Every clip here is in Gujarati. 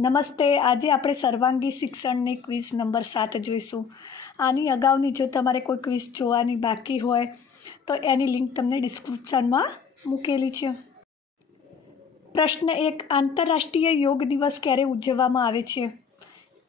નમસ્તે. આજે આપણે સર્વાંગી શિક્ષણની ક્વિઝ નંબર 7 જોઈશું. આની અગાઉની જો તમારે કોઈ ક્વિઝ જોવાની બાકી હોય તો એની લિંક તમને ડિસ્ક્રિપ્શનમાં મૂકેલી છે. પ્રશ્ન 1. આંતરરાષ્ટ્રીય યોગ દિવસ ક્યારે ઉજવવામાં આવે છે?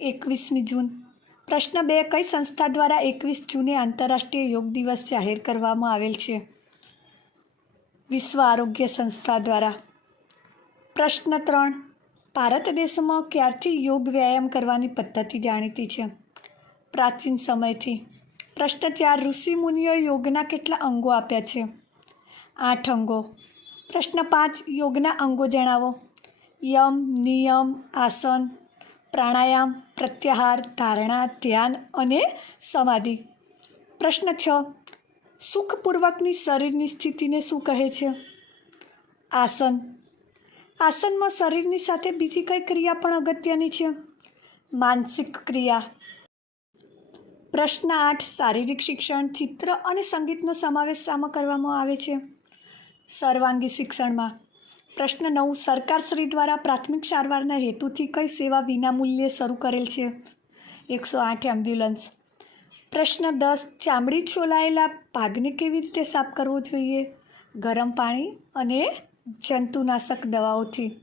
21મી જૂન. પ્રશ્ન 2. કઈ સંસ્થા દ્વારા 21 જૂને આંતરરાષ્ટ્રીય યોગ દિવસ જાહેર કરવામાં આવેલ છે? વિશ્વ આરોગ્ય સંસ્થા દ્વારા. પ્રશ્ન 3. ભારત દેશમાં ક્યારથી યોગ વ્યાયામ કરવાની પદ્ધતિ જાણીતી છે? પ્રાચીન સમયથી. પ્રશ્ન 4. ઋષિ મુનિઓએ યોગના કેટલા અંગો આપ્યા છે? 8 અંગો. પ્રશ્ન 5. યોગના અંગો જણાવો. યમ, નિયમ, આસન, પ્રાણાયામ, પ્રત્યાહાર, ધારણા, ધ્યાન અને સમાધિ. પ્રશ્ન 6. સુખપૂર્વકની શરીરની સ્થિતિને શું કહે છે? આસન. આસનમાં શરીરની સાથે બીજી કઈ ક્રિયા પણ અગત્યની છે? માનસિક ક્રિયા. પ્રશ્ન 8. શારીરિક શિક્ષણ, ચિત્ર અને સંગીતનો સમાવેશ શામાં કરવામાં આવે છે? સર્વાંગી શિક્ષણમાં. પ્રશ્ન 9. સરકારશ્રી દ્વારા પ્રાથમિક સારવારના હેતુથી કઈ સેવા વિનામૂલ્યે શરૂ કરેલ છે? 108 એમ્બ્યુલન્સ. પ્રશ્ન 10. ચામડી છોલાયેલા ભાગને કેવી રીતે સાફ કરવો જોઈએ? ગરમ પાણી અને જંતુનાશક દવાઓથી.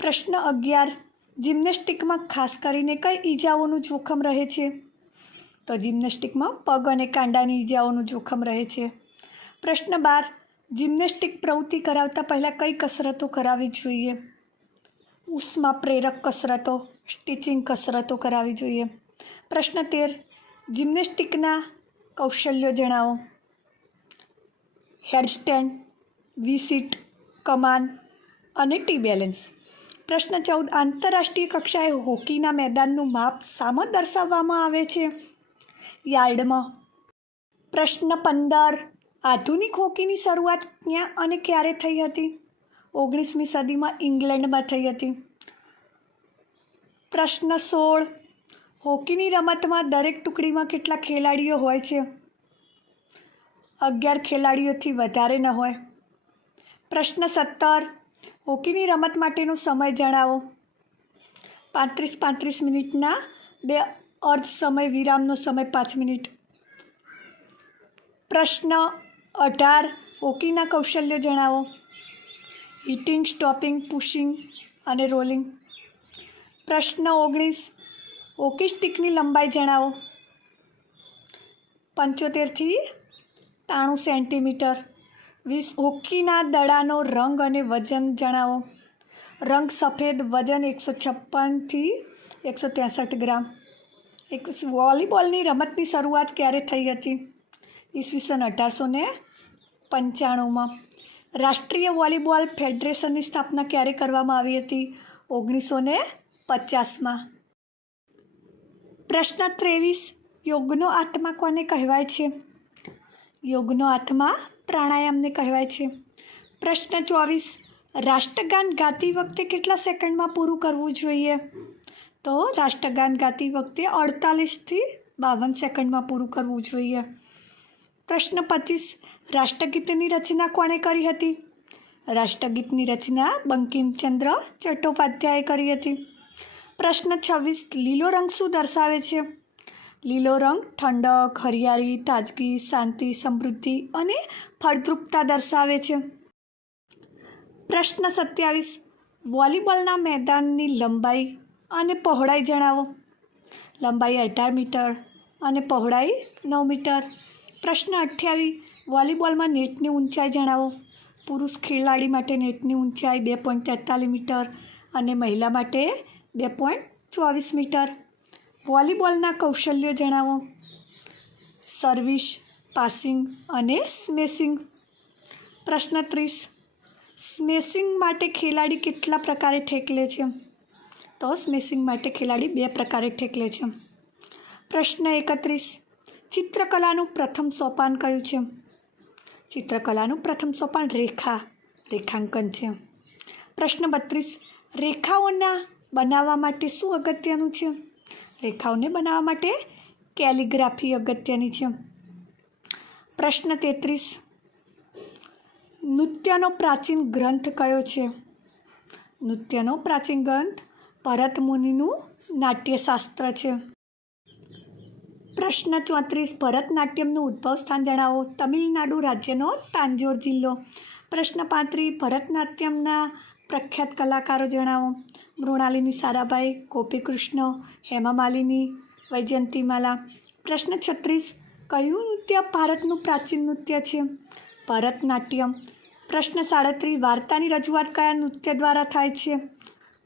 પ્રશ્ન 11. જિમ્નેસ્ટિકમાં ખાસ કરીને કઈ ઈજાઓનું જોખમ રહે છે? તો જિમ્નેસ્ટિકમાં પગ અને કાંડાની ઈજાઓનું જોખમ રહે છે. પ્રશ્ન 12. જિમ્નેસ્ટિક પ્રવૃત્તિ કરાવતા પહેલાં કઈ કસરતો કરાવવી જોઈએ? ઉષ્મા પ્રેરક કસરતો, સ્ટિચિંગ કસરતો કરાવવી જોઈએ. પ્રશ્ન 13. જિમ્નેસ્ટિકના કૌશલ્યો જણાવો. હેડસ્ટેન્ડ, વી-સીટ, કમાન અને ટી બેલેન્સ. પ્રશ્ન 14. આંતરરાષ્ટ્રીય કક્ષાએ હોકીના મેદાનનું માપ શામાં દર્શાવવામાં આવે છે? યાર્ડમાં. પ્રશ્ન 15. આધુનિક હોકીની શરૂઆત ક્યાં અને ક્યારે થઈ હતી? 19મી સદીમાં ઇંગ્લેન્ડમાં થઈ હતી. પ્રશ્ન 16. હોકીની રમતમાં દરેક ટુકડીમાં કેટલા ખેલાડીઓ હોય છે? 11 ખેલાડીઓથી વધારે ન હોય. પ્રશ્ન 17. હોકીની રમત માટેનો સમય જણાવો. 35 મિનિટના 2 અર્ધ સમય વિરામનો સમય 5 મિનિટ. પ્રશ્ન 18. હોકીના કૌશલ્યો જણાવો. હિટિંગ, સ્ટોપિંગ, પુશિંગ અને રોલિંગ. પ્રશ્ન 19. હોકી સ્ટિકની લંબાઈ જણાવો. 75થી 93 સેન્ટીમીટર. હોકીના દડાનો રંગ અને વજન જણાવો. રંગ સફેદ, વજન 156થી 163 ગ્રામ. વોલીબોલની રમતની શરૂઆત ક્યારે થઈ હતી? ઈસવીસન 1895માં. રાષ્ટ્રીય વોલીબોલ ફેડરેશનની સ્થાપના ક્યારે કરવામાં આવી હતી? 1950માં. પ્રશ્ન 23. યોગનો આત્મા કોને કહેવાય છે? યોગનો આત્મા પ્રાણાયામને કહેવાય છે. પ્રશ્ન 24. રાષ્ટ્રગાન ગાતી વખતે કેટલા સેકન્ડમાં પૂરું કરવું જોઈએ? તો રાષ્ટ્રગાન ગાતી વખતે 48થી 52 સેકન્ડમાં પૂરું કરવું જોઈએ. પ્રશ્ન 25. રાષ્ટ્રગીતની રચના કોણે કરી હતી? રાષ્ટ્રગીતની રચના બંકિમચંદ્ર ચટ્ટોપાધ્યાયે કરી હતી. પ્રશ્ન 26. લીલો રંગ શું દર્શાવે છે? લીલો રંગ ઠંડક, હરિયાળી, તાજગી, શાંતિ, સમૃદ્ધિ અને ફળદ્રુપતા દર્શાવે છે. પ્રશ્ન 27. વોલીબોલના મેદાનની લંબાઈ અને પહોળાઈ જણાવો. લંબાઈ 18 મીટર અને પહોળાઈ 9 મીટર. પ્રશ્ન 28. વોલીબોલમાં નેટની ઊંચાઈ જણાવો. પુરુષ ખેલાડી માટે નેટની ઊંચાઈ 2.43 મીટર અને મહિલા માટે 2.24 મીટર. વોલીબોલના કૌશલ્યો જણાવો. સર્વિસ, પાસિંગ અને સ્મેશિંગ. પ્રશ્ન 30. સ્મેશિંગ માટે ખેલાડી કેટલા પ્રકારે ઠેકલે છે? તો સ્મેશિંગ માટે ખેલાડી 2 પ્રકારે ઠેકલે છે. પ્રશ્ન 31. ચિત્રકલાનું પ્રથમ સોપાન કયું છે? ચિત્રકલાનું પ્રથમ સોપાન રેખાંકન છે. પ્રશ્ન 32. રેખાઓના બનાવવા માટે શું અગત્યનું છે? રેખાઓને બનાવવા માટે કેલિગ્રાફી અગત્યની છે. પ્રશ્ન 33. નૃત્યનો પ્રાચીન ગ્રંથ કયો છે? નૃત્યનો પ્રાચીન ગ્રંથ ભરત મુનિનું નાટ્યશાસ્ત્ર છે. પ્રશ્ન 34. ભરતનાટ્યમનું ઉદ્ભવ સ્થાન જણાવો. તમિલનાડુ રાજ્યનો તાંજોર જિલ્લો. પ્રશ્ન 35. ભરતનાટ્યમના પ્રખ્યાત કલાકારો જણાવો. મૃણાલિની સારાભાઈ, ગોપીકૃષ્ણ, હેમામાલિની, વૈજયંતીમાલા. પ્રશ્ન 36. કયું નૃત્ય ભારતનું પ્રાચીન નૃત્ય છે? ભરતનાટ્યમ. પ્રશ્ન 37. વાર્તાની રજૂઆત કયા નૃત્ય દ્વારા થાય છે?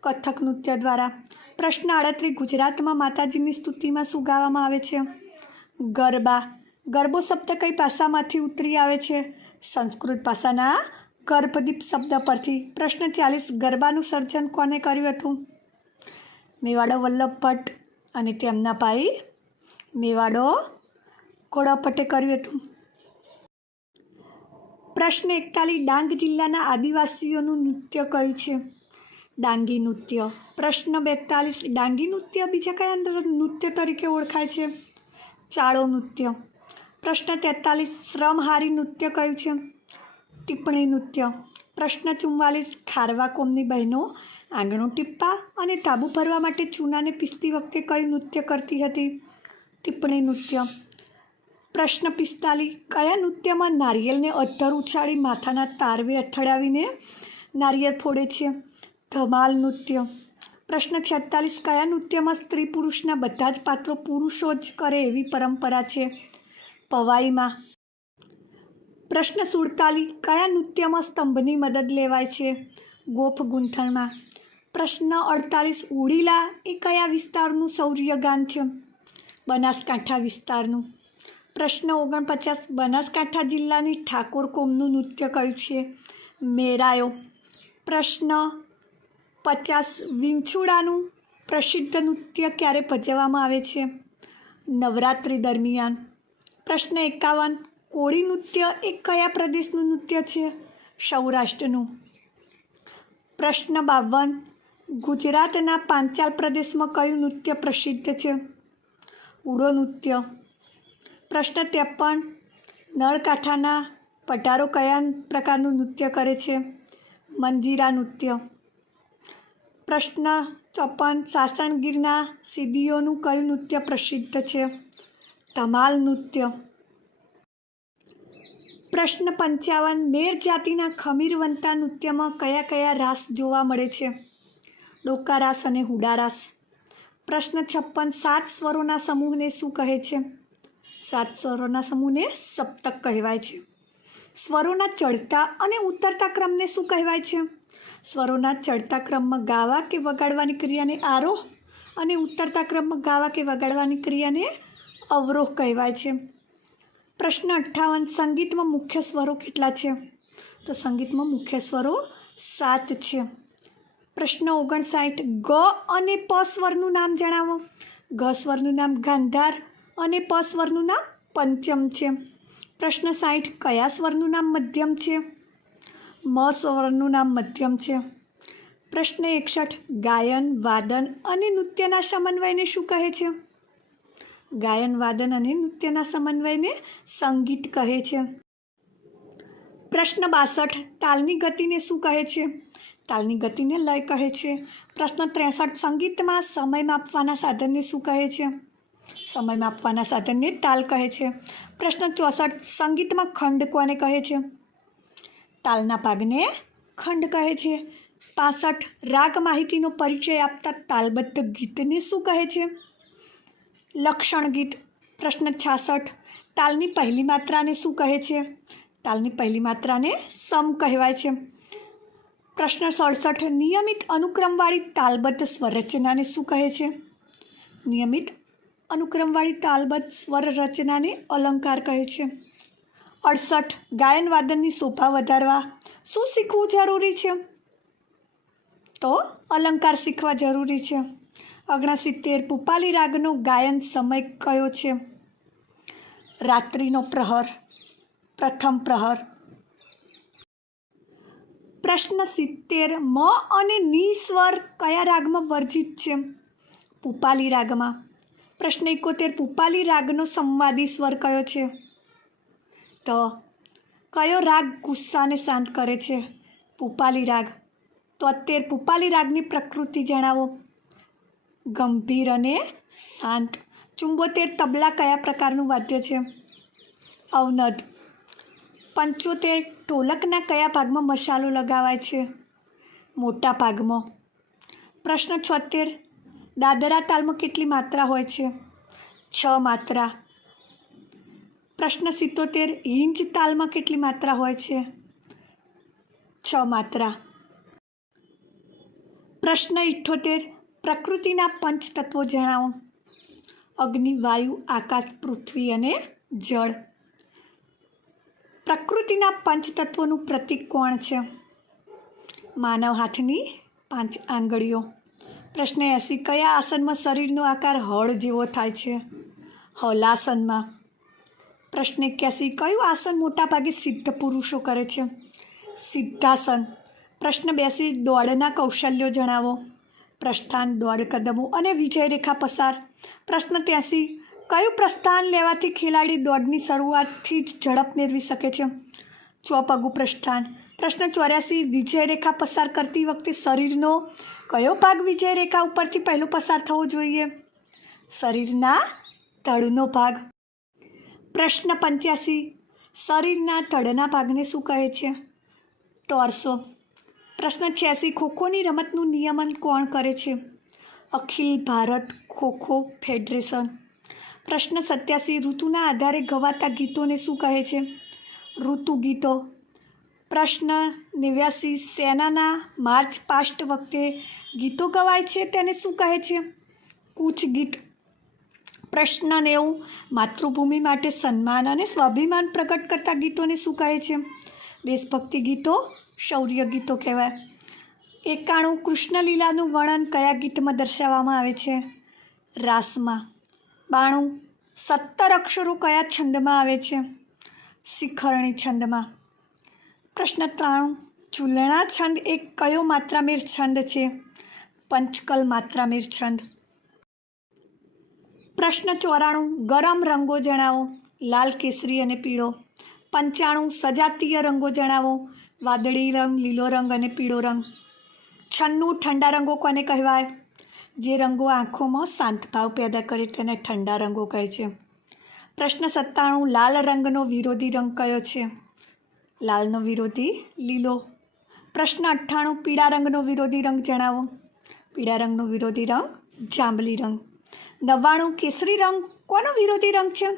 કથક નૃત્ય દ્વારા. પ્રશ્ન 38. ગુજરાતમાં માતાજીની સ્તુતિમાં શું ગાવામાં આવે છે? ગરબા. ગરબો શબ્દ કઈ ભાષામાંથી ઉતરી આવે છે? સંસ્કૃત ભાષાના ગર્ભદીપ શબ્દ પરથી. પ્રશ્ન 40. ગરબાનું સર્જન કોને કર્યું હતું? મેવાડો વલ્લભ ભટ્ટ અને તેમના ભાઈ મેવાડો ઘોડાભટ્ટે કર્યું હતું. પ્રશ્ન 41. ડાંગ જિલ્લાના આદિવાસીઓનું નૃત્ય કયું છે? ડાંગી નૃત્ય. પ્રશ્ન 42. ડાંગી નૃત્ય બીજા કયા નૃત્ય તરીકે ઓળખાય છે? ચાળો નૃત્ય. પ્રશ્ન 43. શ્રમહારી નૃત્ય કયું છે? ટિપ્પણી નૃત્ય. પ્રશ્ન 44. ખારવા કોમની બહેનો આંગણું ટીપ્પા અને તાબુ ભરવા માટે ચૂનાને પીસતી વખતે કયું નૃત્ય કરતી હતી? ટિપ્પણી નૃત્ય. પ્રશ્ન 45. કયા નૃત્યમાં નારિયેળને અધ્ધર ઉછાળી માથાના તારવે અથડાવીને નારિયેળ ફોડે છે? ધમાલ નૃત્ય. પ્રશ્ન 46. કયા નૃત્યમાં સ્ત્રી પુરુષના બધા જ પાત્રો પુરુષો જ કરે એવી પરંપરા છે? પવાઈમાં. પ્રશ્ન 47. કયા નૃત્યમાં સ્તંભની મદદ લેવાય છે? ગોફ ગૂંથણમાં. પ્રશ્ન 48. ઉડીલા એ કયા વિસ્તારનું શૌર્યગાન છે? બનાસકાંઠા વિસ્તારનું. પ્રશ્ન 49. બનાસકાંઠા જિલ્લાની ઠાકોર કોમનું નૃત્ય કયું છે? મેરાયો. પ્રશ્ન 50. વિંછુડાનું પ્રસિદ્ધ નૃત્ય ક્યારે ભજવવામાં આવે છે? નવરાત્રિ દરમિયાન. પ્રશ્ન 51. કોળી નૃત્ય એ કયા પ્રદેશનું નૃત્ય છે? સૌરાષ્ટ્રનું. પ્રશ્ન 52. ગુજરાતના પાંચાલ પ્રદેશમાં કયું નૃત્ય પ્રસિદ્ધ છે? ઉડો નૃત્ય. પ્રશ્ન 53. નળકાંઠાના પઢારો કયા પ્રકારનું નૃત્ય કરે છે? મંજીરા નૃત્ય. પ્રશ્ન 54. સાસણગીરના સિદ્દીઓનું કયું નૃત્ય પ્રસિદ્ધ છે? ધમાલ નૃત્ય. પ્રશ્ન 55. મેર જાતિના ખમીરવંતા નૃત્યમાં કયા કયા રાસ જોવા મળે છે? ડોકા રાસ અને હુડા રાસ. પ્રશ્ન 56. 7 સ્વરોના સમૂહને શું કહે છે? 7 સ્વરોના સમૂહને સપ્તક કહેવાય છે. સ્વરોના ચડતા અને ઉતરતા ક્રમને શું કહેવાય છે? સ્વરોના ચડતા ક્રમમાં ગાવા કે વગાડવાની ક્રિયાને આરોહ અને ઉતરતા ક્રમમાં ગાવા કે વગાડવાની ક્રિયાને અવરોહ કહેવાય છે. પ્રશ્ન 58. સંગીતમાં મુખ્ય સ્વરો કેટલા છે? તો સંગીતમાં મુખ્ય સ્વરો 7 છે. પ્રશ્ન 59. ગ અને પ સ્વરનું નામ જણાવો. ગ સ્વરનું નામ ગાંધાર અને પ સ્વરનું નામ પંચમ છે. પ્રશ્ન 60. કયા સ્વરનું નામ મધ્યમ છે? મ સ્વરનું નામ મધ્યમ છે. પ્રશ્ન 61. ગાયન, વાદન અને નૃત્યના સમન્વયને શું કહે છે? ગાયન, વાદન અને નૃત્યના સમન્વયને સંગીત કહે છે. પ્રશ્ન 62. તાલની ગતિને શું કહે છે? તાલની ગતિને લય કહે છે. પ્રશ્ન 63. સંગીતમાં સમય માપવાના સાધનને શું કહે છે? સમય માપવાના સાધનને તાલ કહે છે. પ્રશ્ન 64. સંગીતમાં ખંડ કોને કહે છે? તાલના ભાગને ખંડ કહે છે. 65. રાગ માહિતીનો પરિચય આપતા તાલબદ્ધ ગીતને શું કહે છે? લક્ષણ ગીત. પ્રશ્ન 66. તાલની પહેલી માત્રાને શું કહે છે? તાલની પહેલી માત્રાને સમ કહેવાય છે. પ્રશ્ન 67. નિયમિત અનુક્રમવાળી તાલબદ્ધ સ્વરરચનાને શું કહે છે? નિયમિત અનુક્રમવાળી તાલબદ્ધ સ્વરરચનાને અલંકાર કહે છે. 68. ગાયન વાદનની શોભા વધારવા શું શીખવું જરૂરી છે? તો અલંકાર શીખવા જરૂરી છે. 69. પુપાલી રાગનો ગાયન સમય કયો છે? રાત્રિનો પ્રહર, પ્રથમ પ્રહર. પ્રશ્ન 70. મ અને ની સ્વર કયા રાગમાં વર્જિત છે? પુપાલી રાગમાં. પ્રશ્ન 71. પુપાલી રાગનો સંવાદી સ્વર કયો છે? તો કયો રાગ ગુસ્સાને શાંત કરે છે? પુપાલી રાગ. 73. પુપાલી રાગની પ્રકૃતિ જણાવો. ગંભીર અને શાંત. 74 તબલા કયા પ્રકારનું વાદ્ય છે? અવનદ. 75 ઢોલકના કયા ભાગમાં મસાલો લગાવાય છે? મોટા ભાગમાં. પ્રશ્ન 76 દાદરા તાલમાં કેટલી માત્રા હોય છે? 6 માત્રા. પ્રશ્ન 77 હિંજ તાલમાં કેટલી માત્રા હોય છે? 6 માત્રા. પ્રશ્ન 78 પ્રકૃતિના પંચતત્વો જણાવો. અગ્નિ, વાયુ, આકાશ, પૃથ્વી અને જળ. પ્રકૃતિના પંચતત્વોનું પ્રતીક કોણ છે? માનવ હાથની 5 આંગળીઓ. પ્રશ્ન 80 કયા આસનમાં શરીરનો આકાર હળ જેવો થાય છે? હલાસનમાં. પ્રશ્ન 81 કયું આસન મોટાભાગે સિદ્ધ પુરુષો કરે છે? સિદ્ધાસન. પ્રશ્ન 82 દોડના કૌશલ્યો જણાવો. પ્રસ્થાન, દોડ, કદમો અને વિજય રેખા પસાર. પ્રશ્ન 83 કયું પ્રસ્થાન લેવાથી ખેલાડી દોડની શરૂઆતથી જ ઝડપ મેળવી શકે છે? ચોપગું પ્રસ્થાન. પ્રશ્ન 84 વિજય રેખા પસાર કરતી વખતે શરીરનો કયો ભાગ વિજય રેખા ઉપરથી પહેલો પસાર થવો જોઈએ? શરીરના તળનો ભાગ. પ્રશ્ન 85 શરીરના તળના ભાગને શું કહે છે? ટોર્સો. પ્રશ્ન 86 ખોખોની રમતનું નિયમન કોણ કરે છે? અખિલ ભારત ખોખો ફેડરેશન. પ્રશ્ન 87 ઋતુના આધારે ગવાતા ગીતોને શું કહે છે? ઋતુ ગીતો. પ્રશ્ન 89 સેનાના માર્ચ પાસ્ટ વખતે ગીતો ગવાય છે તેને શું કહે છે? કૂચ ગીત. પ્રશ્ન 90 માતૃભૂમિ માટે સન્માન અને સ્વાભિમાન પ્રગટ કરતા ગીતોને શું કહે છે? દેશભક્તિ ગીતો, શૌર્ય ગીતો કહેવાય. 91 કૃષ્ણલીલાનું વર્ણન કયા ગીતમાં દર્શાવવામાં આવે છે? રાસમાં. 92 17 અક્ષરો કયા છંદમાં આવે છે? શિખરણી છંદમાં. પ્રશ્ન 93 ઝૂલણા છંદ એક કયો માત્રામેર છંદ છે? પંચકલ માત્રામેર છંદ. પ્રશ્ન 94 ગરમ રંગો જણાવો. લાલ, કેસરી અને પીળો. 95 સજાતીય રંગો જણાવો. વાદળી રંગ, લીલો રંગ અને પીળો રંગ. 96 ઠંડા રંગો કોને કહેવાય? જે રંગો આંખોમાં શાંત ભાવ પેદા કરે તેને ઠંડા રંગો કહે છે. પ્રશ્ન 97 લાલ રંગનો વિરોધી રંગ કયો છે? લાલનો વિરોધી લીલો. પ્રશ્ન 98 પીળા રંગનો વિરોધી રંગ જણાવો. પીળા રંગનો વિરોધી રંગ જાંબલી રંગ. 99 કેસરી રંગ કોનો વિરોધી રંગ છે?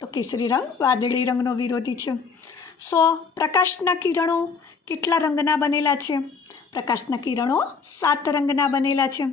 તો કેસરી રંગ વાદળી રંગનો વિરોધી છે. 100 પ્રકાશના કિરણો કેટલા રંગના બનેલા છે? પ્રકાશના કિરણો 7 રંગના બનેલા છે.